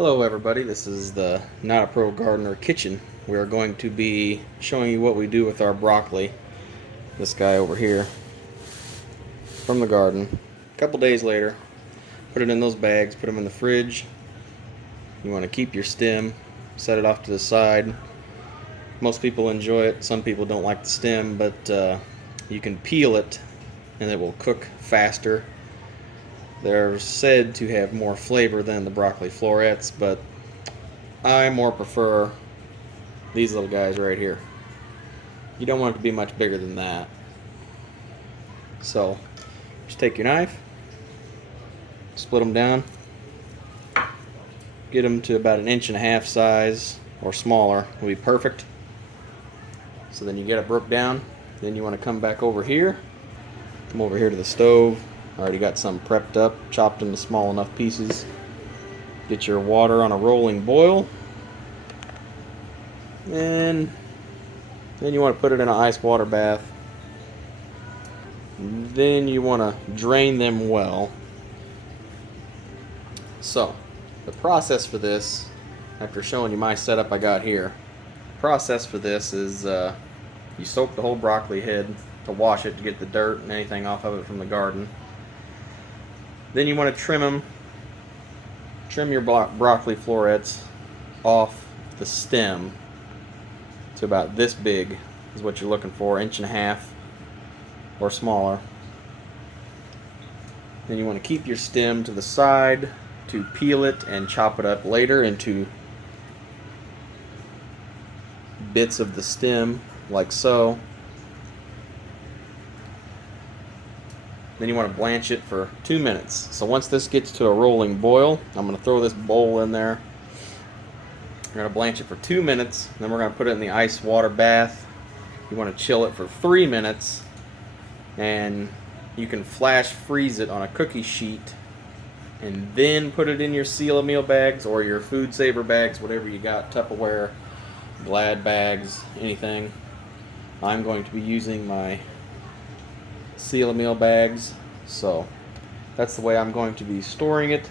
Hello everybody, this is the Not a Pro Gardener kitchen. We are going to be showing you what we do with our broccoli. This guy over here from the garden. A couple days later, put it in those bags, put them in the fridge. You want to keep your stem, set it off to the side. Most people enjoy it, some people don't like the stem, but you can peel it and it will cook faster. They're said to have more flavor than the broccoli florets, but I more prefer these little guys right here. You don't want it to be much bigger than that. So just take your knife, split them down, get them to about 1.5 inch size or smaller will be perfect. So then you get it broke down. Then you want to come back over here, come over here to the stove. I already got some prepped up, chopped into small enough pieces. Get your water on a rolling boil. And then you want to put it in an ice water bath. Then you want to drain them well. So, the process for this, after showing you my setup I got here, the process for this is you soak the whole broccoli head to wash it to get the dirt and anything off of it from the garden. Then you want to trim them. Trim your broccoli florets off the stem to about this big is what you're looking for, 1.5 inches or smaller. Then you want to keep your stem to the side to peel it and chop it up later into bits of the stem like so. Then you want to blanch it for 2 minutes. So once this gets to a rolling boil, I'm going to throw this bowl in there. We're going to blanch it for 2 minutes. Then we're going to put it in the ice water bath. You want to chill it for 3 minutes. And you can flash freeze it on a cookie sheet. And then put it in your seal-a-meal bags or your food saver bags, whatever you got, Tupperware, Glad bags, anything. I'm going to be using my seal-a-meal bags, so that's the way I'm going to be storing it.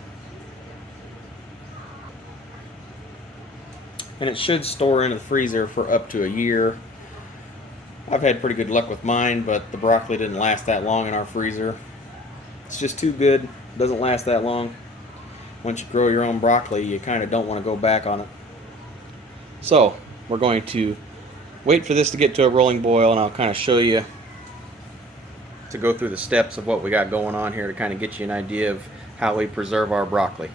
And it should store into the freezer for up to a year. I've had pretty good luck with mine, but the broccoli didn't last that long in our freezer. It's just too good. It doesn't last that long. Once you grow your own broccoli, you kind of don't want to go back on it. So we're going to wait for this to get to a rolling boil, and I'll kind of show you to go through the steps of what we got going on here to kind of get you an idea of how we preserve our broccoli.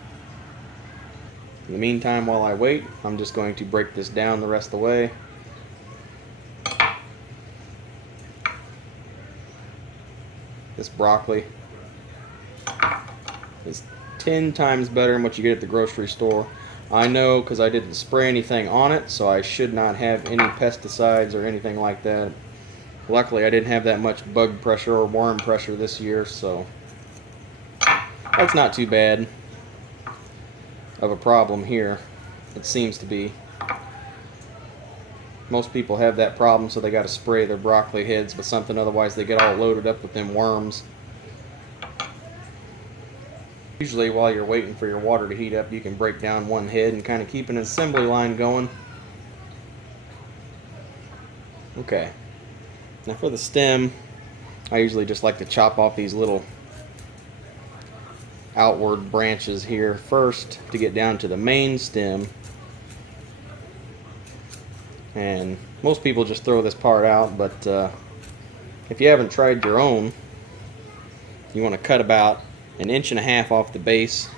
In the meantime, while I wait, I'm just going to break this down the rest of the way. This broccoli is 10 times better than what you get at the grocery store. I know because I didn't spray anything on it, so I should not have any pesticides or anything like that. Luckily, I didn't have that much bug pressure or worm pressure this year, so that's not too bad of a problem here. It seems to be. Most people have that problem, so they got to spray their broccoli heads with something, otherwise they get all loaded up with them worms. Usually, while you're waiting for your water to heat up, you can break down one head and kind of keep an assembly line going. Okay. Now for the stem, I usually just like to chop off these little outward branches here first to get down to the main stem. And most people just throw this part out, but if you haven't tried your own, you want to cut about 1.5 inches off the base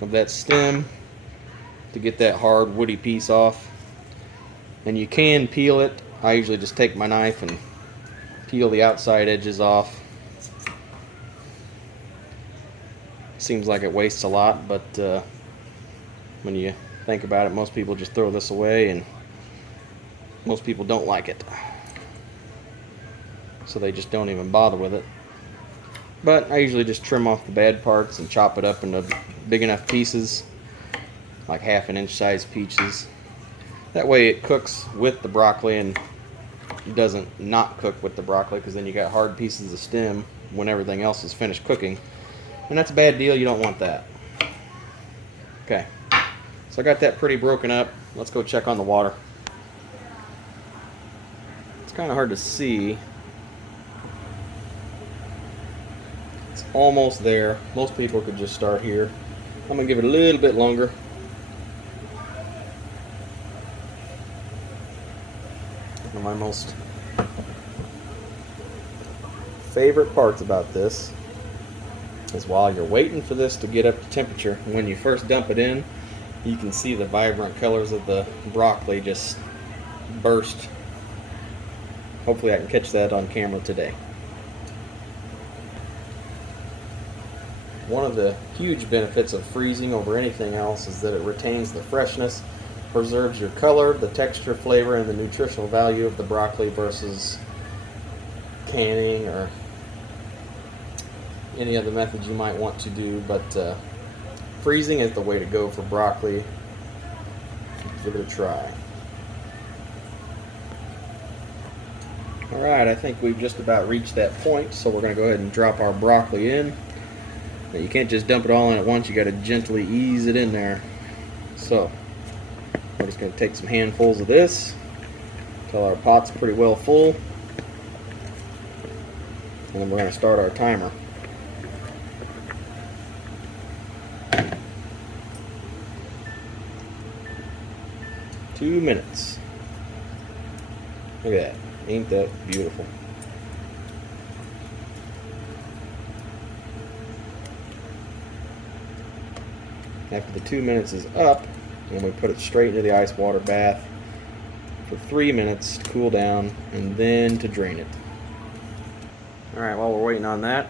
of that stem to get that hard woody piece off. And you can peel it. I usually just take my knife and peel the outside edges off. Seems like it wastes a lot, but when you think about it, most people just throw this away, and most people don't like it, so they just don't even bother with it. But I usually just trim off the bad parts and chop it up into big enough pieces, like 1/2 inch size pieces. That way it cooks with the broccoli and doesn't not cook with the broccoli, because then you got hard pieces of stem when everything else is finished cooking, and that's a bad deal. You don't want that. Okay, So I got that pretty broken up. Let's go check on the water. It's kind of hard to see. It's almost there. Most people could just start here. I'm going to give it a little bit longer. One of my most favorite parts about this is while you're waiting for this to get up to temperature, when you first dump it in, you can see the vibrant colors of the broccoli just burst. Hopefully I can catch that on camera today. One of the huge benefits of freezing over anything else is that it retains the freshness, preserves your color, the texture, flavor, and the nutritional value of the broccoli versus canning or any other methods you might want to do, but freezing is the way to go for broccoli. Give it a try. Alright, I think we've just about reached that point, so we're going to go ahead and drop our broccoli in. Now, you can't just dump it all in at once, you got to gently ease it in there. So, we're just going to take some handfuls of this until our pot's pretty well full. And then we're going to start our timer. Two minutes. Look at that. Ain't that beautiful? After the 2 minutes is up, then we put it straight into the ice water bath for 3 minutes to cool down and then to drain it. Alright, while we're waiting on that,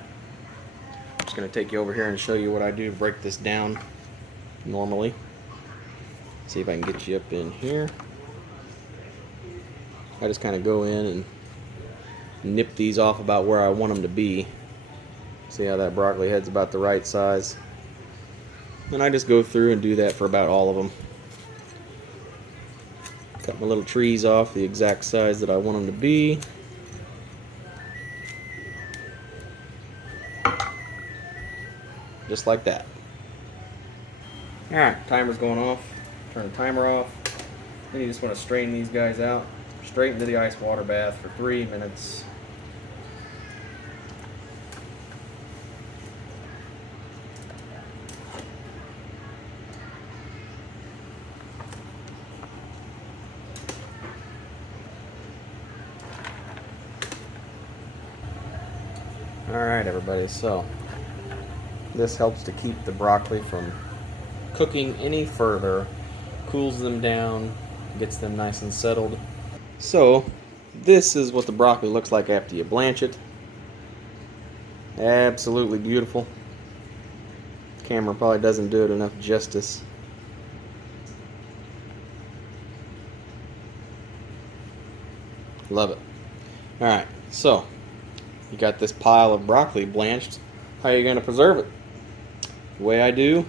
I'm just going to take you over here and show you what I do to break this down normally. See if I can get you up in here. I just kind of go in and nip these off about where I want them to be. See how that broccoli head's about the right size. And I just go through and do that for about all of them. Cut my little trees off the exact size that I want them to be. Just like that. Alright, timer's going off. Turn the timer off. Then you just want to strain these guys out straight into the ice water bath for 3 minutes. Alright everybody, so this helps to keep the broccoli from cooking any further, cools them down, gets them nice and settled. So this is what the broccoli looks like after you blanch it. Absolutely beautiful. Camera probably doesn't do it enough justice. Love it. Alright, so you got this pile of broccoli blanched. How are you going to preserve it? The way I do,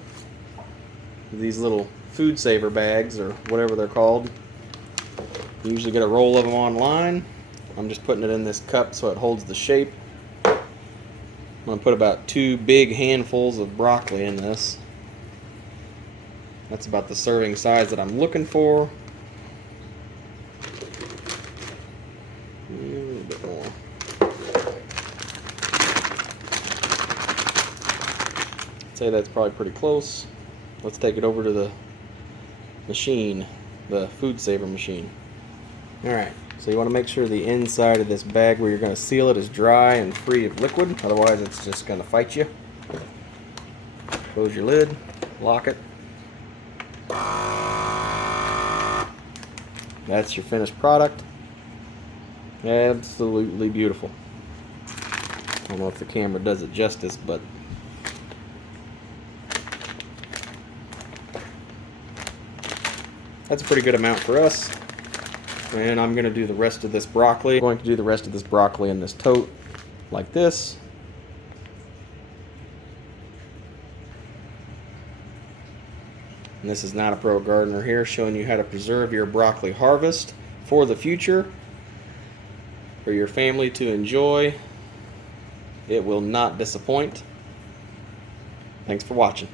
these little food saver bags or whatever they're called. You usually get a roll of them online. I'm just putting it in this cup so it holds the shape. I'm going to put about 2 big handfuls of broccoli in this. That's about the serving size that I'm looking for. A little bit more. I'd say that's probably pretty close. Let's take it over to the machine, the food saver machine. Alright, so you want to make sure the inside of this bag where you're going to seal it is dry and free of liquid, otherwise it's just going to fight you. Close your lid, lock it. That's your finished product. Absolutely beautiful. I don't know if the camera does it justice, but that's a pretty good amount for us. And I'm going to do the rest of this broccoli. I'm going to do the rest of this broccoli in this tote like this. And this is Not a Pro Gardener here, showing you how to preserve your broccoli harvest for the future, for your family to enjoy. It will not disappoint. Thanks for watching.